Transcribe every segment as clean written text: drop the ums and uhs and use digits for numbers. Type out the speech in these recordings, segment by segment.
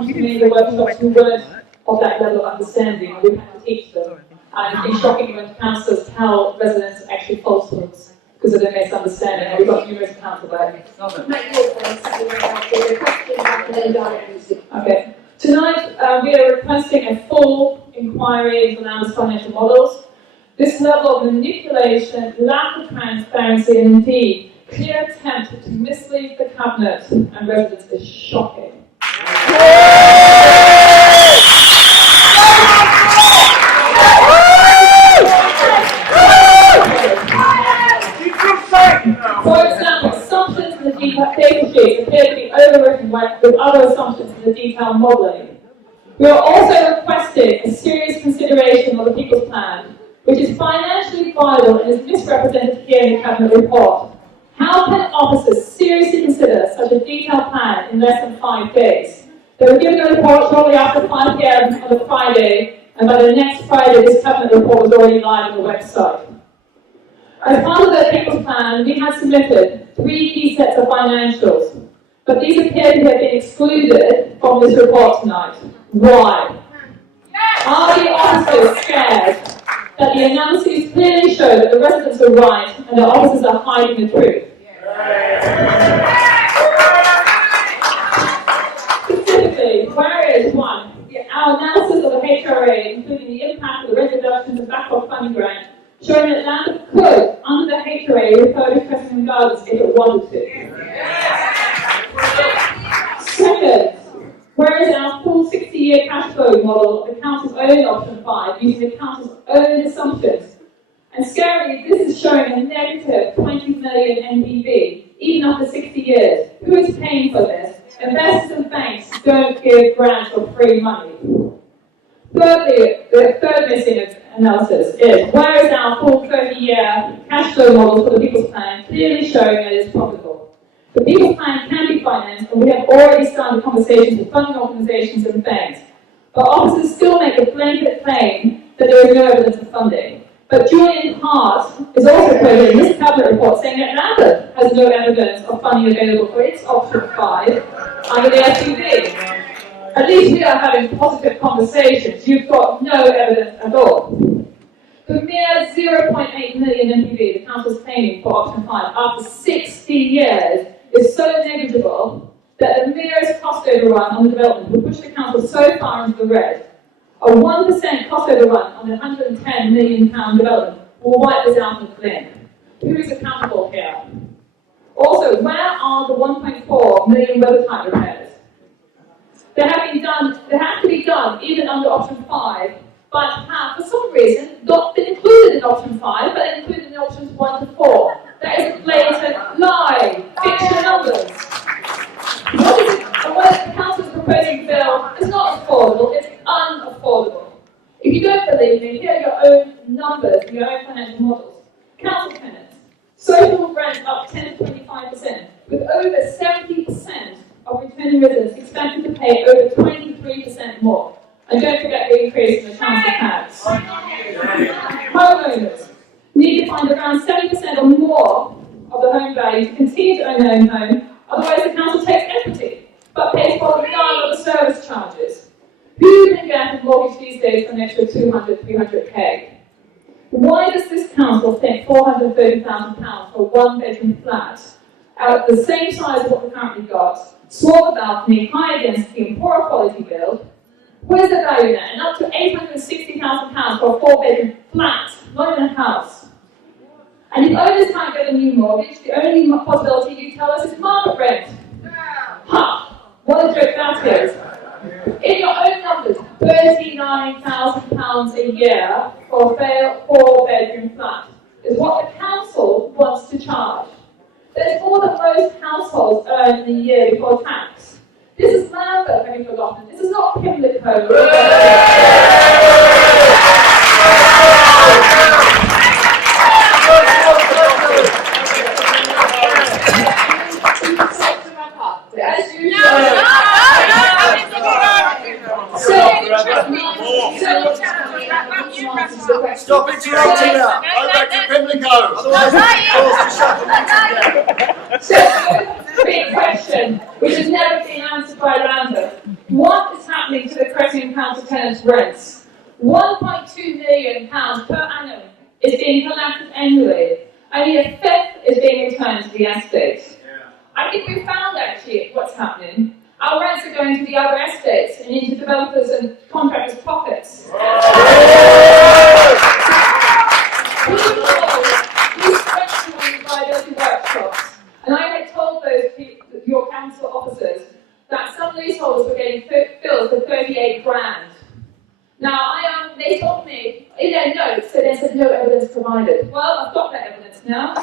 come to many of the workshops who weren't of that level of understanding, and we've had to teach them. And it's been shocking when councillors tell residents actually falsehoods because of their misunderstanding, and we've got numerous accounts of that. Okay. Tonight, we are requesting a full inquiry into Lambeth's financial models. This level of manipulation, lack of transparency, and indeed, clear attempt to mislead the Cabinet and residents is shocking. For example, assumptions in the data sheets appear to be overwritten with other assumptions in the detailed modelling. We are also requesting a serious consideration of the People's Plan, which is financially viable and is misrepresented here in the Cabinet report. How can officers seriously consider such a detailed plan in less than 5 days? They were given a report shortly after 5 p.m. on a Friday, and by the next Friday this Cabinet report was already live on the website. As part of the People's Plan, we had submitted 3 key sets of financials, but these appear to have been excluded from this report tonight. Why? Are the officers scared that the analyses clearly show that the residents are right and the officers are hiding the truth? Specifically, whereas 1, our analysis of the HRA, including the impact of the rent reductions and backlog funding grant, showing that Lambeth could, under the HRA, refurbish Cressingham Gardens if it wanted to. Second, whereas our full 60-year cash flow model of the Council's own option 5, using the Council's own assumptions, and scarily, this is showing a negative 20 million NPV, even after 60 years. Who is paying for this? Investors and banks don't give grants or free money. Thirdly, the third missing analysis is, whereas our full 30-year cash flow model for the People's Plan clearly showing that it is profitable. The People's Plan can be financed, and we have already started conversations with funding organisations and banks. But officers still make a blanket claim that there is no evidence of funding. But Julian Hart is also quoted in this Cabinet report saying that Lambeth has no evidence of funding available for its option 5 under the SUV. At least we are having positive conversations. You've got no evidence at all. The mere 0.8 million NPV the Council is claiming for option 5 after 60 years is so negligible that the merest cost overrun on the development will push the Council so far into the red. A 1% cost overrun on the £110 million development will wipe this out in the blink. Who is accountable here? Also, where are the 1.4 million weathertight repairs? They have to be done even under option 5, but have, for some reason, not been included in option 5, but included in options 1 to 4. That is a blatant lie. Fix your numbers. What the Council is proposing bill is not affordable, it's unaffordable. If you don't believe me, here are your own numbers, your own financial models. Council tenants, social rent up 10 to 25%, with over 70% of returning residents expected to pay over 23% more. And don't forget the increase in the council tax. Homeowners need to find around 70% or more of the home value to continue to own their own home, otherwise the council takes equity, but pays for none of the service charges. Who can get a mortgage these days for an extra 200, 300k? Why does this council think £430,000 for one bedroom flat, at the same size as what we've currently got, smaller balcony, higher density and poorer quality build? Where's the value there? And up to £860,000 for a 4-bedroom flat, not in a house. And if owners can't get a new mortgage, the only possibility you tell us is market rent. Ha! What a joke that is. In your own numbers, £39,000 a year for a 4-bedroom flat is what the council wants to charge. That's more than most households earn in a year before tax. This is Lambeth, have you forgotten? This is not Pimlico. As usual. Stop interrupting her. Go back to Pimlico. Otherwise, we're forced to shut the meeting down. So, big question, which has never been answered by Lambeth. What is happening to the Cressingham Council tenants' rents? £1.2 million per annum is being collected annually. Only a fifth is being returned to the estate. I think we've found actually what's happening. Our rents are going to the other estates and into developers and contractors' pockets. These rents are running viability workshops, and I had told those people, your council officers, that some leaseholders were getting bills for 38 grand. Now, they told me in their notes that they said no evidence provided. Well, I've got that evidence now. I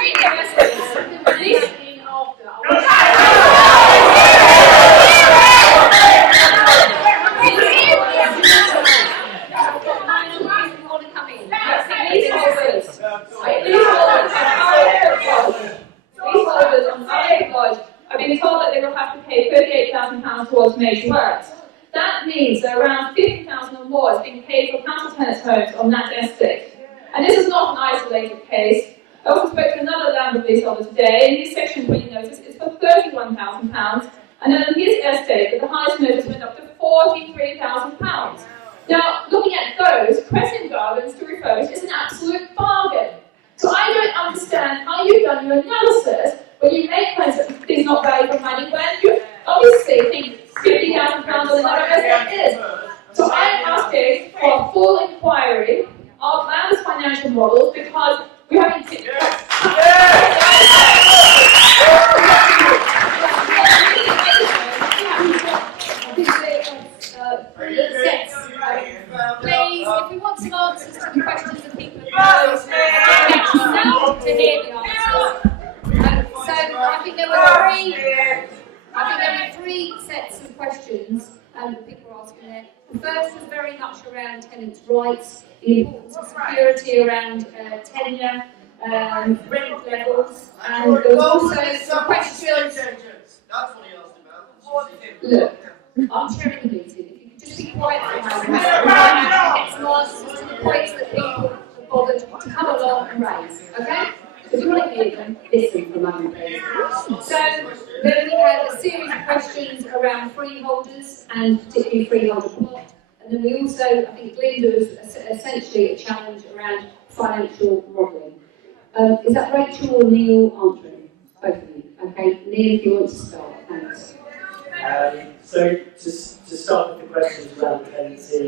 read their essays. I've been told that they will have to pay £38,000 towards major works. That means that around £50,000 or more is being paid for council tenants' homes on that estate. And this is not an isolated case. I also spoke to another landlord leaseholder today, and his section 20 notice is for £31,000, and then on his estate, the highest notice went up to £43,000. Now, looking at those, Cressingham Gardens to refurbish is an absolute bargain. So I don't understand how you've done your analysis when you make claims that things not valuable money when you obviously think £50,000 on another estate is. So I am asking for a full inquiry of landlord's financial models because we haven't seen please, if we want some answers to the questions that people have posed, get yourself to hear the answers. So I think there were three sets of questions that people were asking there. The first was very much around tenants' rights, the importance of security around tenure, rent levels, and there was also some questions. That's what he asked about. Look, I'm chairing the meeting. If you could just be quiet for a moment, get some answers to the points that people have bothered to come along and raise. Okay? So if you want to hear them, listen for a moment, please. So then we had a series of questions around freeholders and particularly freeholder plot. And then we also, I think Gerlinde was essentially a challenge around financial modelling. Is that Rachel or Neil answering? Both of you. Okay, Neil, if you want to start, thanks. So to start with the questions around tenancy,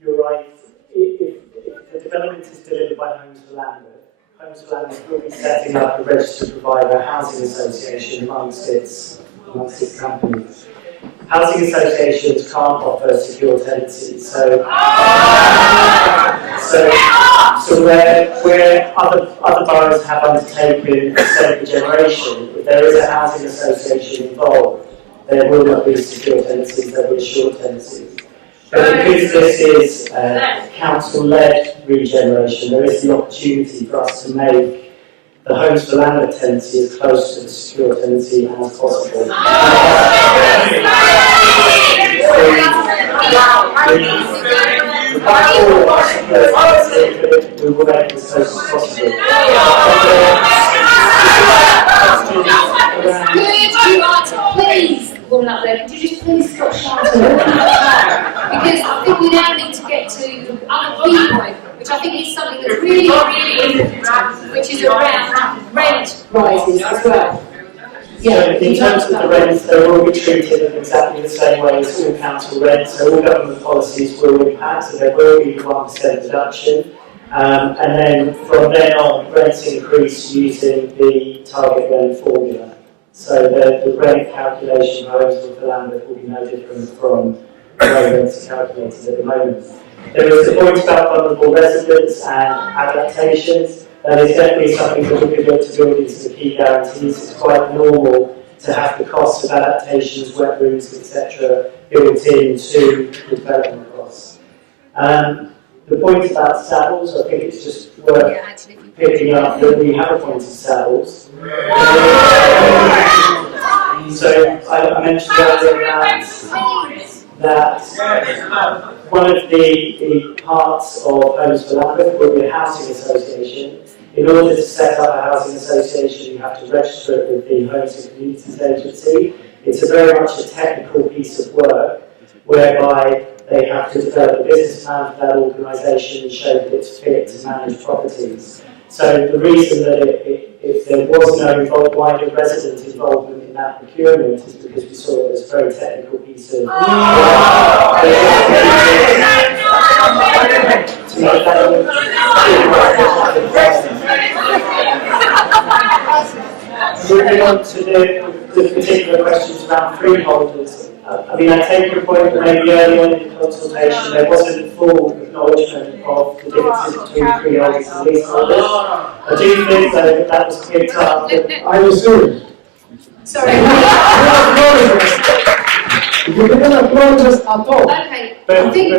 you're right. If the development is delivered by Homes for Landlord will be setting up a registered provider housing association amongst its companies. Housing associations can't offer secure tenancy, so where other boroughs have undertaken sustainable generation, if there is a housing association involved, there will not be secure tenancies, there will be short tenancies. But because this is council-led regeneration, there is the opportunity for us to make the Homes for Landlord tenancy as close to the secure tenancy as possible. We will make it as close as possible. Please, woman up there, could you just please stop shouting? Because I think we now need to get to the other key point, which I think is something that's really, really important, which is around rent rises as well. So in terms of the rents, they will be treated in exactly the same way as all council rents, so all government policies will impact, so there will be 1% reduction. And then from then on, rents increase using the target rent formula. So the rent calculation for Homes for Landlord will be no different from the way rents are calculated at the moment. There was a point about vulnerable residents and adaptations. That is definitely something that we'll be able to build into the key guarantees. It's quite normal to have the costs of adaptations, wet rooms, etc. built into the development costs. The point about saddles, I think it's just worth picking up that we have appointed saddles. So I mentioned earlier that one of the parts of Homes for Landlord will be a housing association. In order to set up a housing association, you have to register it with the Homes and Communities Agency. It's a very much a technical piece of work whereby they have to develop a business plan for that organisation and show that it's fit to manage properties. So the reason that if there was no wider resident involvement in that procurement is because we saw it as a very technical piece of work. To make that moving on to the particular questions around freeholders. I mean, I take your point that maybe early on in the consultation there wasn't full acknowledgement of the differences between freeholders and leaseholders. I do think though that was picked up. I was serious. Sorry. You didn't acknowledge us at all. Okay. But, Nothing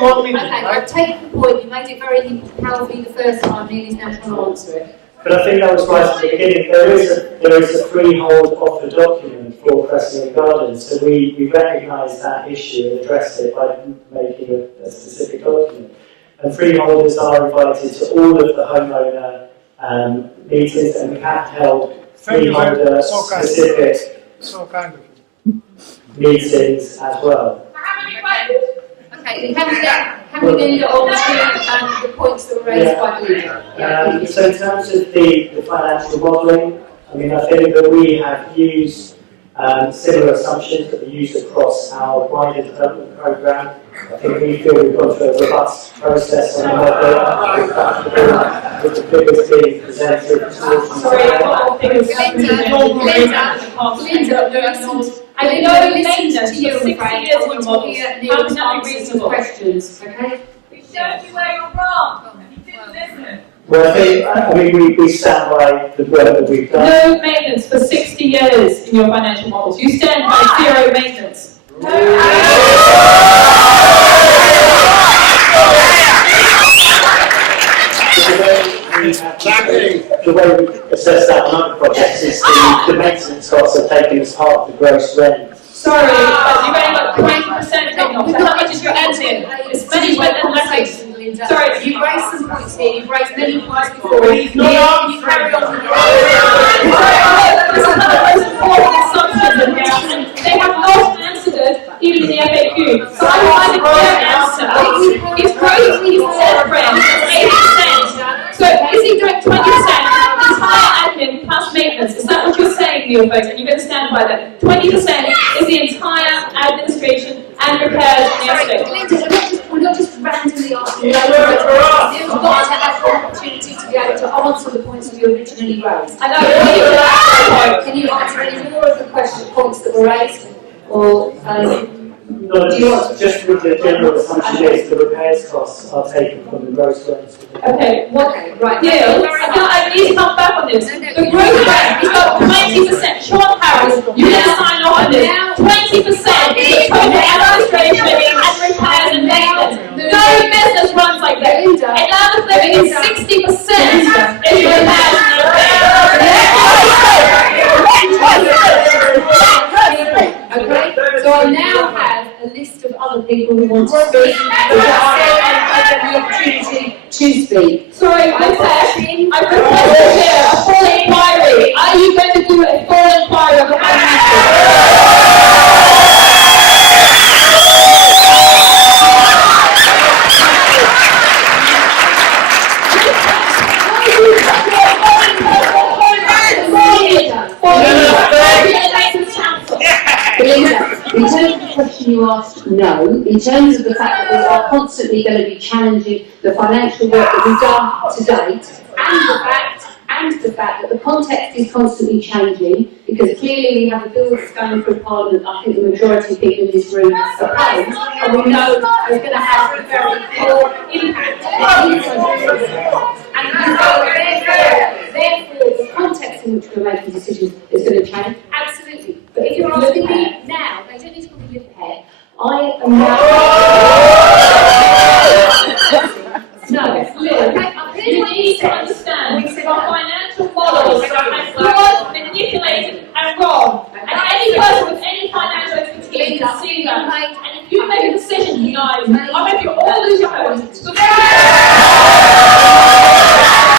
wrong meeting. Okay, I've taken the point. You made it very powerfully the first time. Neely's now trying to answer it. But I think that was right at the beginning. There is a freehold offer document for Cressingham Gardens, so we recognised that issue and addressed it by making a specific document. And freeholders are invited to all of the homeowner meetings, and we have held freeholder specific meetings as well. Okay, can we then get on to the points that were raised by the leader? So in terms of the financial modelling, I mean, I think that we have used similar assumptions that we use across our wider development programme. I think we feel we've gone through a robust process on the modelling, with the figures being presented. Sorry, I've got figures. I know maintenance to you, for 60 Frank. years on models. How can that be reasonable? Questions, okay? We showed you where you're wrong, and you didn't listen. Well, I mean, we stand by the work that we've done. No maintenance for 60 years in your financial models. You stand by zero maintenance. The way we assess that on other projects is the maintenance costs are taken as part of the gross rent. Sorry, but you've only got 20% taken off. So how much is your engine? It's money went and less. Sorry, You've raised some points here, you've raised many points before. This is one of the most important assumptions in here. They have not answered it, even in the FAQ. So I find a clear answer. His gross rent is 80%. So is he doing 20%? Entire admin plus maintenance. Is that what you're saying, Neil, folks? And you're going to stand by that. 20% is the entire administration and repairs in the estate. We're not just randomly asking. You've got to have the opportunity to be able to answer the points that you originally raised. I know. Can you answer any more of the points that were raised? Or No, just with the general assumption is the repairs costs are taken from the gross rent. Okay, right. Neil, I need to come back on this. The gross rent is about 20%. Sean Harris, you need to sign off on this. 20% is the total administration and repairs and maintenance. No business runs like that. Another living is 60% is repairs and Okay, so I now have a list of other people who want to speak. Which I said I have the opportunity to speak. Sorry, I requested here a full inquiry. Are you going to do a full inquiry of the In terms of the question you asked, no. In terms of the fact that we are constantly going to be challenging the financial work that we've done to date, and the fact that the context is constantly changing, because clearly we have a bill that's going through Parliament. I think the majority of people in this room oppose, and we know it's going to have a very poor impact. And therefore, the context in which we're making decisions is going to change. Absolutely. But if you're asking me now, they don't need to call me live ahead. I am now. No, you need to understand our financial models are flawed, manipulated, and wrong. And any person with any financial expertise can see that. And if you make a decision tonight, I hope you all lose your homes.